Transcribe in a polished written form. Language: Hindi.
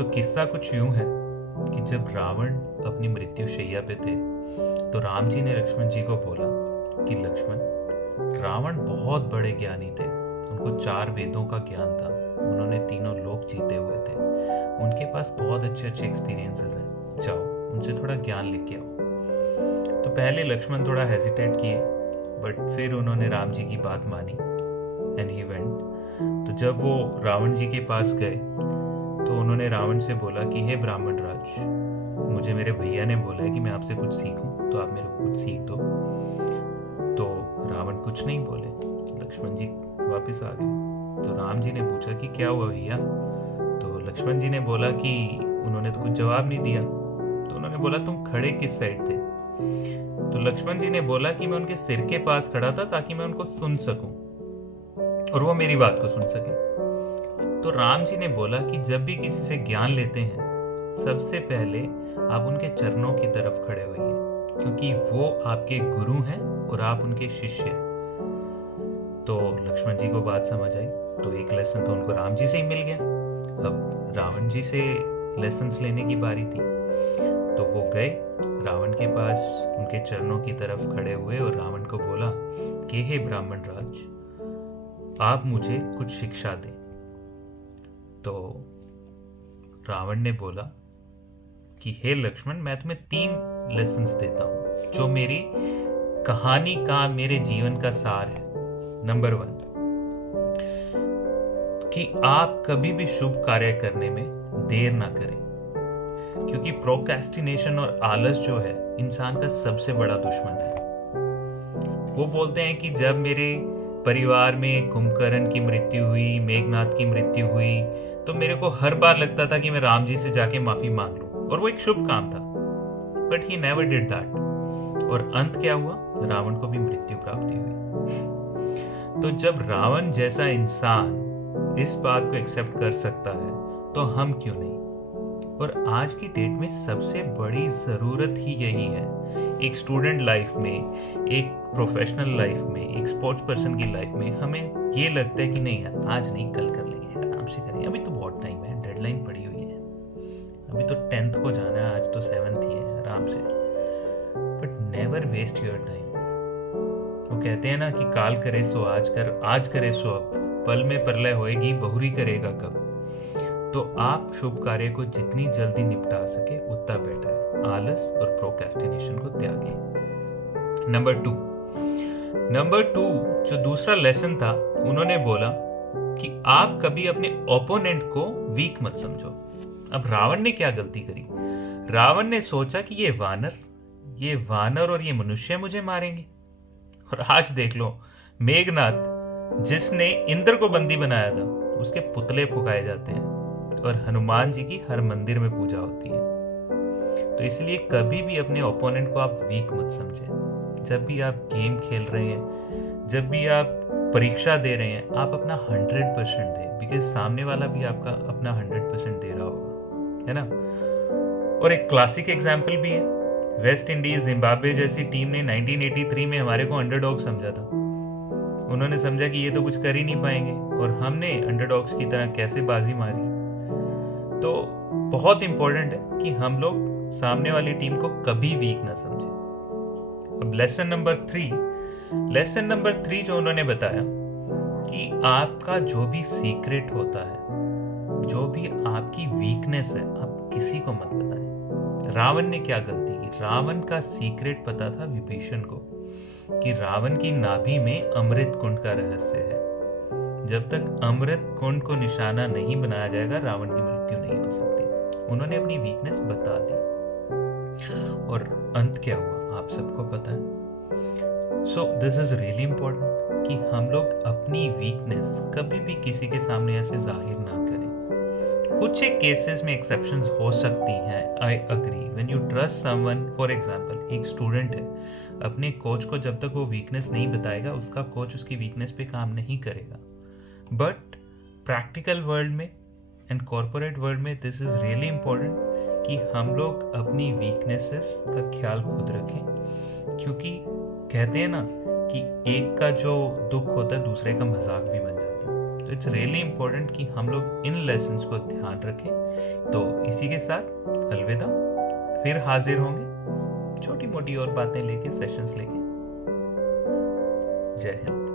तो किस्सा कुछ यूं है कि जब रावण अपनी मृत्यु शैया पे थे तो राम जी ने लक्ष्मण जी को बोला कि लक्ष्मण, रावण बहुत बड़े ज्ञानी थे, उनको 4 वेदों का ज्ञान था, उन्होंने तीनों लोक जीते हुए थे, उनके पास बहुत अच्छे अच्छे एक्सपीरियंसेस हैं, जाओ उनसे थोड़ा ज्ञान लेके आओ। तो पहले लक्ष्मण थोड़ा हेजिटेट किए, बट फिर उन्होंने राम जी की बात मानी एंड ही वेंट। तो जब वो रावण जी के पास गए तो उन्होंने रावण से बोला कि हे ब्राह्मण राज, मुझे मेरे भैया ने बोला है कि मैं आपसे कुछ सीखूं, तो आप मेरे को कुछ सीख दो। तो रावण कुछ नहीं बोले, लक्ष्मण जी वापस आ गए। तो राम जी ने पूछा कि क्या हुआ भैया? तो लक्ष्मण जी ने बोला कि उन्होंने तो कुछ जवाब नहीं दिया। तो उन्होंने बोला तुम खड़े किस साइड थे? तो लक्ष्मण जी ने बोला कि मैं उनके सिर के पास खड़ा था ताकि मैं उनको सुन सकूं और वो मेरी बात को सुन सके। तो राम जी ने बोला कि जब भी किसी से ज्ञान लेते हैं सबसे पहले आप उनके चरणों की तरफ खड़े होइए, क्योंकि वो आपके गुरु हैं और आप उनके शिष्य हैं। तो लक्ष्मण जी को बात समझ आई, तो एक लेसन तो उनको राम जी से ही मिल गया। अब रावण जी से लेसन्स लेने की बारी थी। तो वो गए रावण के पास, उनके चरणों की तरफ खड़े हुए और रावण को बोला कि हे ब्राह्मण राज, आप मुझे कुछ शिक्षा दें। तो रावण ने बोला कि हे लक्ष्मण, मैं तुम्हें 3 लेसन्स देता हूं जो मेरी कहानी का, मेरे जीवन का सार है। नंबर 1 कि आप कभी भी शुभ कार्य करने में देर ना करें, क्योंकि प्रोक्रेस्टिनेशन और आलस जो है इंसान का सबसे बड़ा दुश्मन है। वो बोलते हैं कि जब मेरे परिवार में कुंभकर्ण की मृत्यु हुई, मेघनाथ की मृत्यु हुई, तो मेरे को हर बार लगता था कि मैं राम जी से जाके माफी मांग लूं, और वो एक शुभ काम था, but he never did that. और अंत क्या हुआ? रावण को भी मृत्यु प्राप्ति हुई। तो जब रावण जैसा इंसान इस बात को एक्सेप्ट कर सकता है तो हम क्यों नहीं? और आज की डेट में सबसे बड़ी जरूरत ही यही है। एक स्टूडेंट लाइफ में, एक प्रोफेशनल लाइफ में, एक स्पोर्ट्स पर्सन की लाइफ में हमें ये लगता है कि नहीं यार, आज नहीं कल कर लेंगे, आराम से करेंगे, अभी तो बहुत टाइम है, डेडलाइन पड़ी हुई है, अभी तो 10th को जाना है, आज तो 7th ही है, आराम से। But never waste your time. वो कहते हैं ना कि काल करे सो आज कर, आज करे सो अब, पल में प्रलय होएगी, बहुरी करेगा कब। तो आप शुभ कार्य को जितनी जल्दी निपटा सके उतना बेटर है। आलस और प्रोक्रेस्टिनेशन को त्यागें। नंबर टू जो दूसरा लेसन था, उन्होंने बोला कि आप कभी अपने ओपोनेंट को वीक मत समझो। अब रावण ने क्या गलती करी? रावण ने सोचा कि ये वानर और ये मनुष्य मुझे मारेंगे। और आज देख लो, मेघनाथ जिसने इंद्र को बंदी बनाया था, उसके पुतले फुकाए जाते हैं और हनुमान जी की हर मंदिर में पूजा होती है। तो इसलिए कभी भी अपने ओपोनेंट को आप वीक मत समझें। जब भी आप गेम खेल रहे हैं, जब भी आप परीक्षा दे रहे हैं, आप अपना 100% दें, बिकॉज सामने वाला भी आपका अपना 100% दे रहा होगा, है ना। और एक क्लासिक एग्जाम्पल भी है, वेस्ट इंडीज जिम्बाब्वे जैसी टीम ने 1983 में हमारे को अंडरडॉग समझा था। उन्होंने समझा कि ये तो कुछ कर ही नहीं पाएंगे, और हमने अंडरडॉग्स की तरह कैसे बाजी मारी। तो बहुत इंपॉर्टेंट है कि हम लोग सामने वाली टीम को कभी वीक ना समझें। अब लेसन नंबर 3 जो उन्होंने बताया कि आपका जो भी सीक्रेट होता है, जो भी आपकी वीकनेस है, आप किसी को मत बताएं। रावण ने क्या गलती की? रावण का सीक्रेट पता था विभीषण को कि रावण की नाभि में अमृत कुंड का रहस्य है। जब तक अमृत कुंड को निशाना नहीं बनाया जाएगा, रावण की मृत्यु नहीं हो सकती। उन्होंने अपनी वीकनेस बता दी, और अंत क्या हुआ आप सबको पता है। So this is really important कि हम लोग अपनी वीकनेस कभी भी किसी के सामने ऐसे जाहिर ना करें। कुछ एक केसेस में एक्सेप्शंस हो सकती हैं, I agree. When you trust someone, for example एक स्टूडेंट है, अपने कोच को जब तक वो वीकनेस नहीं बताएगा, उसका कोच उसकी वीकनेस पे काम नहीं करेगा। बट प्रैक्टिकल वर्ल्ड में एंड कॉर्पोरेट वर्ल्ड में दिस इज रियली इंपॉर्टेंट कि हम लोग अपनी वीकनेसेस का ख्याल खुद रखें, क्योंकि कहते हैं ना कि एक का जो दुख होता है दूसरे का मजाक भी बन जाता है। तो तो इट्स रियली इम्पोर्टेंट कि हम लोग इन लेसन्स को ध्यान रखें। तो इसी के साथ अलविदा, फिर हाजिर होंगे छोटी मोटी और बातें लेके, सेशंस लेके। जय हिंद।